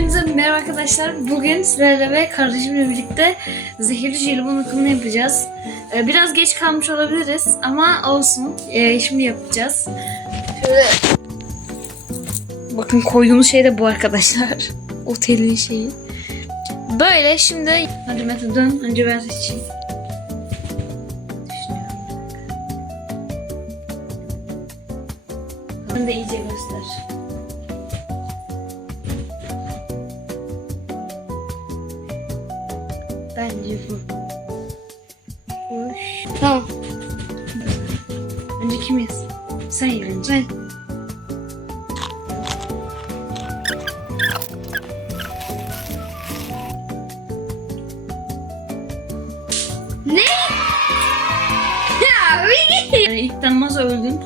Hepinize merhaba arkadaşlar. Bugün sizlerle ve kardeşimle birlikte zehirli jelibon akımını yapacağız. Ee, Biraz geç kalmış olabiliriz ama olsun. Ee, Şimdi yapacağız. Şöyle Bakın koyduğumuz şey de bu arkadaşlar. Otelin şeyi. Böyle şimdi hadi Mete dön. Önce ben seçeyim. Sen de iyice göster. Bence bu. Hoş. Tamam. Önce kim yazsın? Sen yaz önce. Ben. Ne? Ya. Yani ilk tanımaz öldün.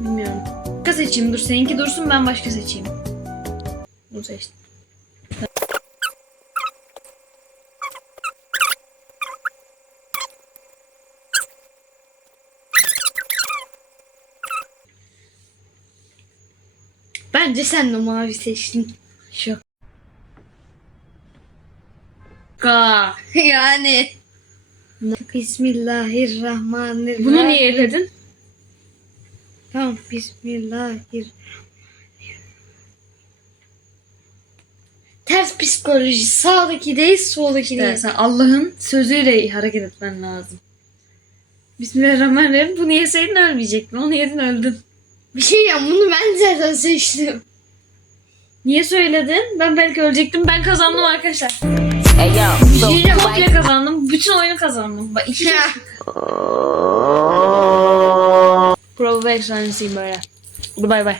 Bilmiyorum. Başka seçeyim dur. Seninki dursun ben başka seçeyim. Bunu seçtim. Bence sen de mavi seçtin. Şaka. Ka. yani. Bismillahirrahmanirrahim. Bunu niye eledin? Tamam. Bismillahirrahmanirrahim. Ters psikoloji. Sağdaki değil, soldaki değil. Sen Allah'ın sözüyle hareket etmen lazım. Bismillahirrahmanirrahim. Bunu yeseydin ölmeyecektin. Onu yedin öldün. Bir şey ya bunu ben zaten seçtim. Niye söyledin? Ben belki ölecektim. Ben kazandım arkadaşlar. Hey yo, so Yine komple white. kazandım. Bütün oyunu kazandım. Bak iki Ya. Pro ve efsanesiyim böyle. Bay bay.